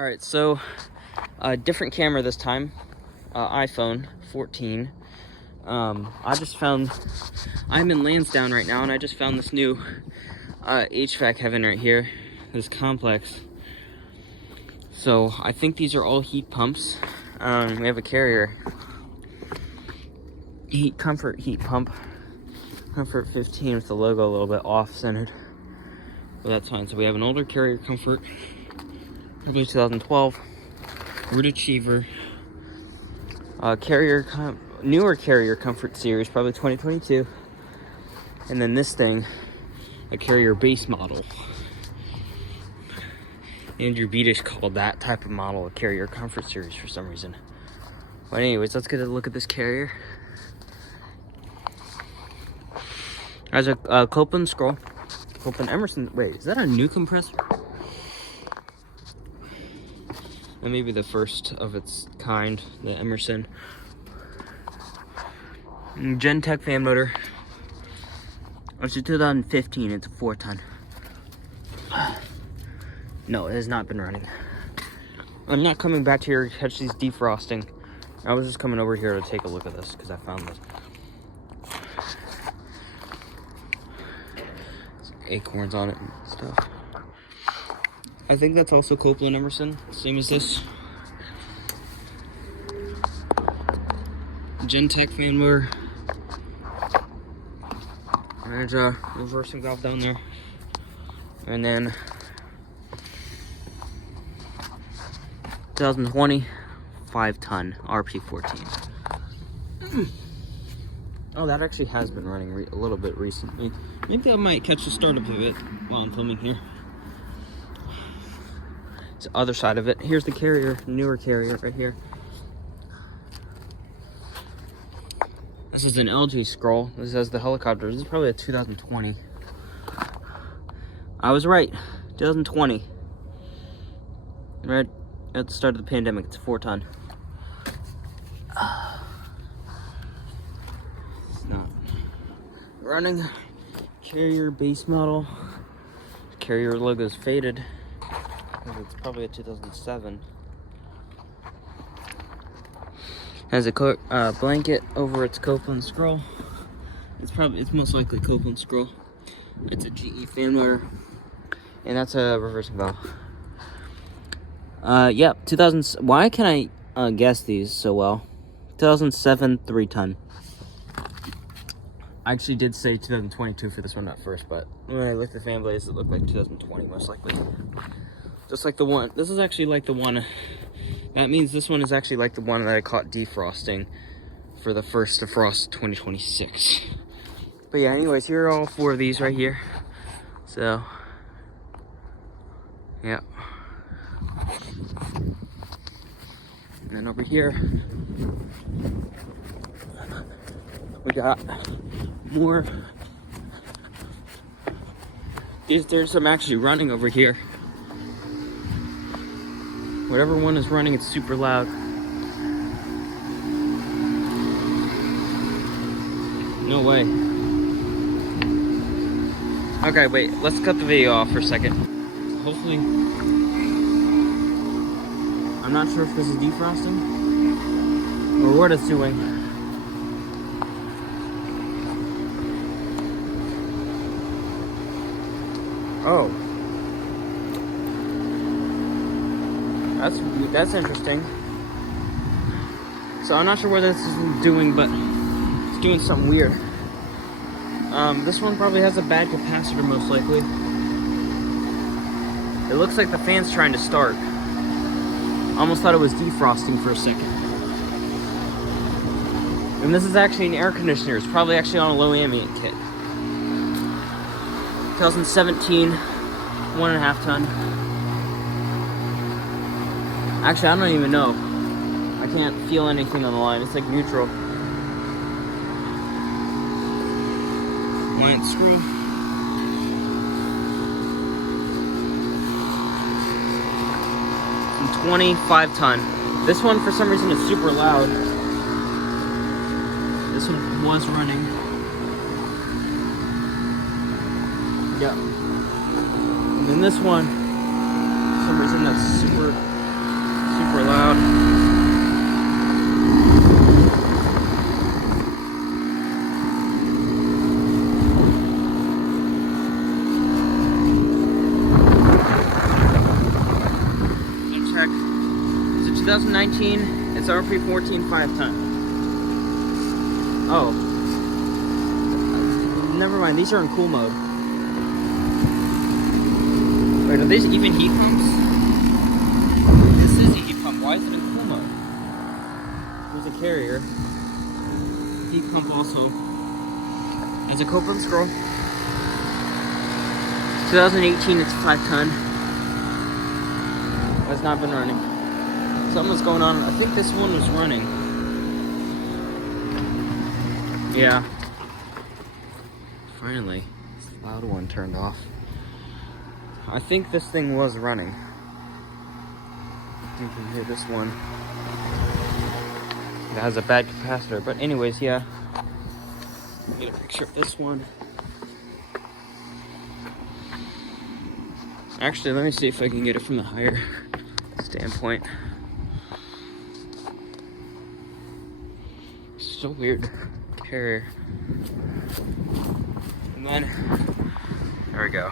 All right, so different camera this time, iPhone 14. I just found, I'm in Lansdowne right now, and I just found this new HVAC heaven right here, this complex. So I think these are all heat pumps. We have a Carrier Comfort heat pump, Comfort 15 with the logo a little bit off-centered. Well, that's fine. So we have an older Carrier Comfort, probably 2012, Ruud Achiever, newer Carrier Comfort series, probably 2022, and then this thing, a Carrier base model. Andrew Beedish called that type of model a Carrier Comfort series for some reason. But anyways, let's get a look at this Carrier. There's a Copeland scroll, Copeland Emerson. Wait, is that a new compressor? That may be the first of its kind, the Emerson. Gen-Tech fan motor. It's a 2015, it's a 4-ton. No, it has not been running. I'm not coming back here to catch these defrosting. I was just coming over here to take a look at this because I found this. Some acorns on it and stuff. I think that's also Copeland Emerson, same as this. Gen-Tech fan motor. There's a reversing valve down there. And then 2020 5-ton RP14. Oh, that actually has been running a little bit recently. Maybe I might catch the startup of it while I'm filming here. It's the other side of it. Here's the Carrier, newer Carrier right here. This is an LG scroll. This has the helicopter. This is probably a 2020. I was right. 2020. Right at the start of the pandemic. It's a 4-ton. It's not running. Carrier base model. Carrier logo is faded. It's probably a 2007. Has a blanket over its Copeland scroll. It's most likely Copeland scroll. It's a GE fan motor, and that's a reversing valve. Yeah, 2000. Why can I guess these so well? 2007 3-ton. I actually did say 2022 for this one at first, but when I looked at fan blades, it looked like 2020 most likely. Just like the one. This is actually like the one. That means this one is actually like the one that I caught defrosting for the first defrost 2026. But yeah, anyways, here are all 4 of these right here. So, yeah. And then over here, we got more. There's some actually running over here. Whatever one is running, it's super loud. No way. Okay, wait, let's cut the video off for a second. Hopefully, I'm not sure if this is defrosting or what it's doing. Oh. That's interesting. So I'm not sure what this is doing, but it's doing something weird. This one probably has a bad capacitor, most likely. It looks like the fan's trying to start. Almost thought it was defrosting for a second. And this is actually an air conditioner. It's probably actually on a low ambient kit. 2017, 1.5 ton. Actually, I don't even know. I can't feel anything on the line. It's like neutral. Mine screw. Some 25 ton. This one, for some reason, is super loud. This one was running. Yep. And then this one, for some reason, that's super 2019, it's RP14 5-ton. Oh. Never mind, these are in cool mode. Wait, are these even heat pumps? This is a heat pump. Why is it in cool mode? There's a carrier. Heat pump also. As a Copeland scroll. 2018, it's 5-ton. Has not been running. Something was going on. I think this one was running. Yeah. Finally, this loud one turned off. I think this thing was running. You can hear this one. It has a bad capacitor, but anyways, yeah. Get a picture of this one. Actually, let me see if I can get it from the higher standpoint. So weird. Carrier. And then, there we go.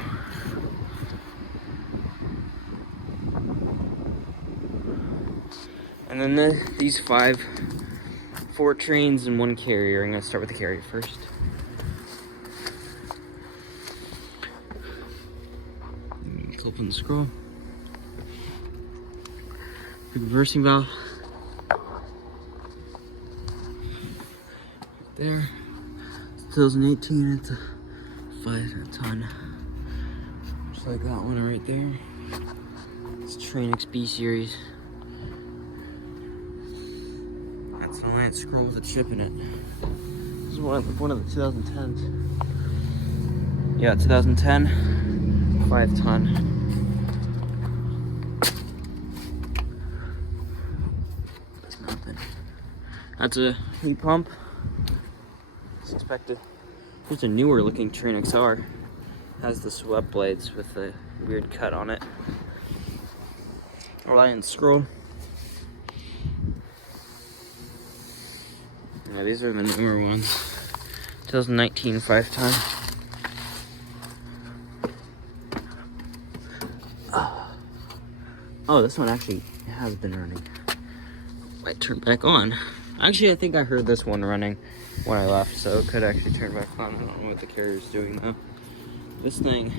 And then these 4 trains and 1 carrier. I'm gonna start with the carrier first. Open the scroll. Reversing valve. There. 2018, it's a 5-ton. Just like that one right there. It's Trane XB series. That's the Lance scroll with a chip in it. This is one of the 2010s. Yeah, 2010, 5-ton. That's nothing. That's a heat pump. It's expected. Here's a newer looking Trane XR. Has the swept blades with the weird cut on it. Reliant scroll. Yeah, these are the newer ones. 2019 5-ton. Oh, this one actually has been running. Might turn back on. Actually, I think I heard this one running when I left, so it could actually turn back on. I don't know what the carrier's doing though. This thing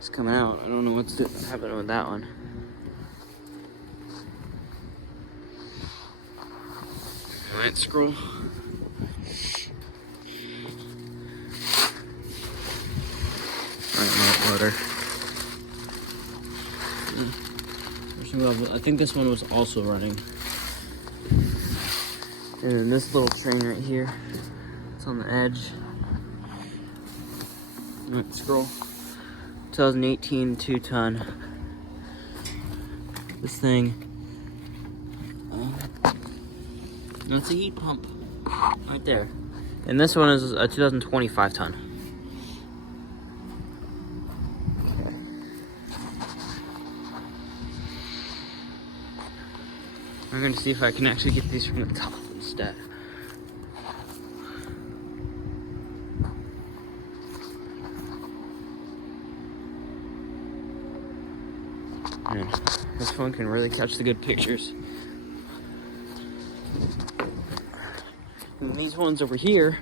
is coming out. I don't know what's happening with that one. Alright, scroll. Alright, motor. I think this one was also running. And then this little train right here, it's on the edge. Alright, scroll. 2018 2-ton. This thing. That's a heat pump right there. And this one is a 2020 5-ton. Okay. I'm going to see if I can actually get these from the top instead. Man, this phone can really catch the good pictures. And these ones over here,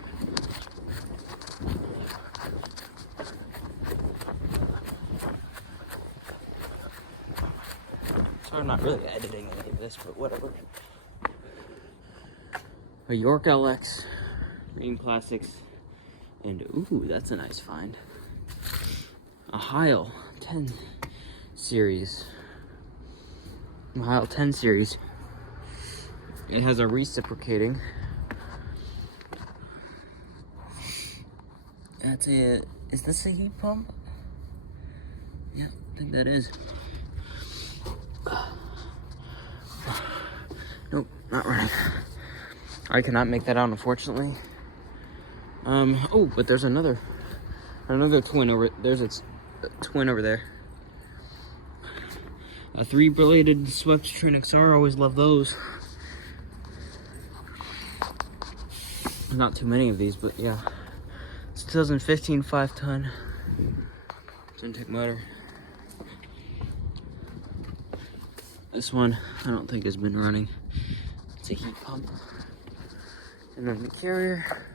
so I'm not really editing any of this, but whatever. A York LX, Rheem plastics, and ooh, that's a nice find. A Heil 10 series. Heil 10 series. It has a reciprocating. That's a, is this a heat pump? Yeah, I think that is. Nope, not running. I cannot make that out, unfortunately. Oh, but there's another twin over, there's a twin over there. A 3-bladed swept Trane XR, always love those. Not too many of these, but yeah. It's 2015 5-ton. It's intake motor. This one I don't think has been running. It's a heat pump. And then the carrier,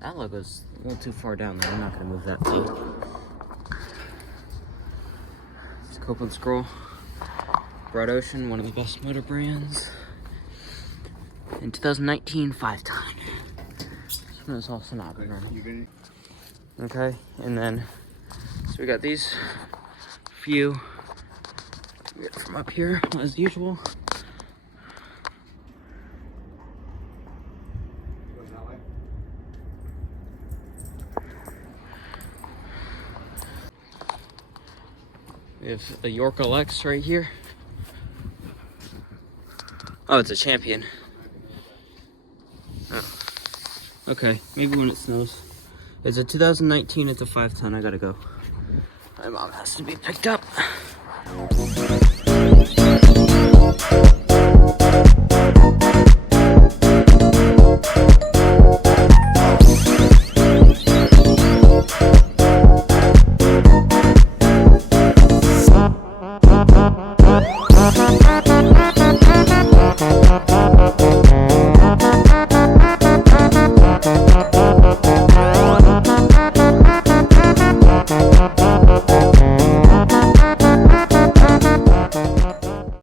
that logo's a little too far down there. I'm not gonna move that thing. It's Copeland Scroll. Broad Ocean, one of the best motor brands. In 2019, 5-ton. This one is also not been running. Okay, and then, so we got these few from up here, as usual. We have a York LX right here. Oh, it's a Champion. Oh. Okay, maybe when it snows. It's a 2019, it's a 5-ton, I gotta go. My mom has to be picked up.